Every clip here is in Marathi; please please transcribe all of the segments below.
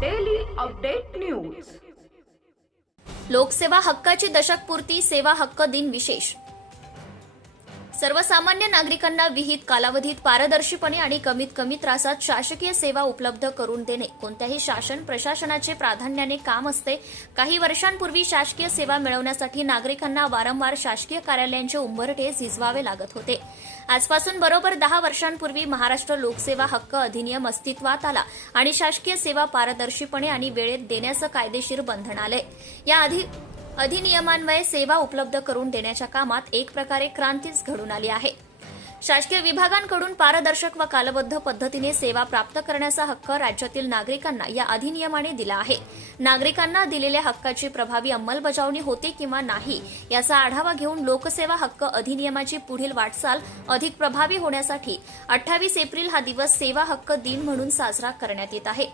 डेली अपडेट न्यूज लोकसेवा हक्काची दशकपूर्ती सेवा हक्क दिन विशेष. सर्वसामान्य नागरिकांना विहित कालावधीत पारदर्शीपणे आणि कमीत कमी त्रासात शासकीय सेवा उपलब्ध करून देणे. कोणत्याही शासन प्रशासनाचे प्राधान्याने काम असते. काही वर्षांपूर्वी शासकीय सेवा मिळवण्यासाठी नागरिकांना वारंवार शासकीय कार्यालयांचे उंबरठे झिजवावे लागत होते. आजपासून बरोबर दहा वर्षांपूर्वी महाराष्ट्र लोकसेवा हक्क अधिनियम अस्तित्वात आला आणि शासकीय सेवा पारदर्शीपणे आणि वेळेत देण्याचं कायदेशीर बंधन आलंय. या आधी अधिनियमान्वये सेवा उपलब्ध करून देण्याच्या कामात एक प्रकारे क्रांतीच घडून आली आहे. शासकीय विभागांकडून पारदर्शक व कालबद्ध पद्धतीने सेवा प्राप्त करण्याचा हक्क राज्यातील नागरिकांना या अधिनियमाने दिला आहे. नागरिकांना दिलेल्या हक्काची प्रभावी अंमलबजावणी होते किंवा नाही याचा आढावा घेऊन लोकसेवा हक्क अधिनियमाची पुढील वाटचाल अधिक प्रभावी होण्यासाठी अठ्ठावीस एप्रिल हा दिवस सेवा हक्क दिन म्हणून साजरा करण्यात येत आहे.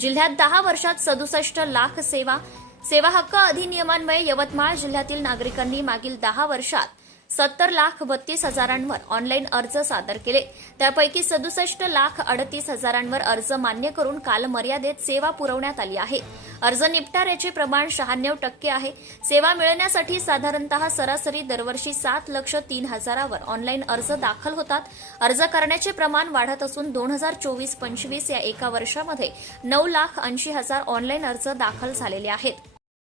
जिल्ह्यात दहा वर्षात सदुसष्ट लाख सेवा सेवा हक्क अधिनियमान्वये यवतमाळ जिल्ह्यातील नागरिकांनी मागील दहा वर्षात सत्तर लाख बत्तीस हजारांवर ऑनलाईन अर्ज सादर केले. त्यापैकी सदुसष्ट लाख अडतीस हजारांवर अर्ज मान्य करून काल मर्यादेत सेवा पुरवण्यात आली आहे. अर्ज निपटाऱ्याचे प्रमाण शहाण्णव टक्के आहे. सेवा मिळण्यासाठी साधारणतः सरासरी दरवर्षी सात लक्ष तीन हजारावर ऑनलाईन अर्ज दाखल होतात. अर्ज करण्याचे प्रमाण वाढत असून दोन हजार चोवीस पंचवीस या एका वर्षामध्ये नऊ लाख ऐंशी हजार ऑनलाईन अर्ज दाखल झालेले आहेत.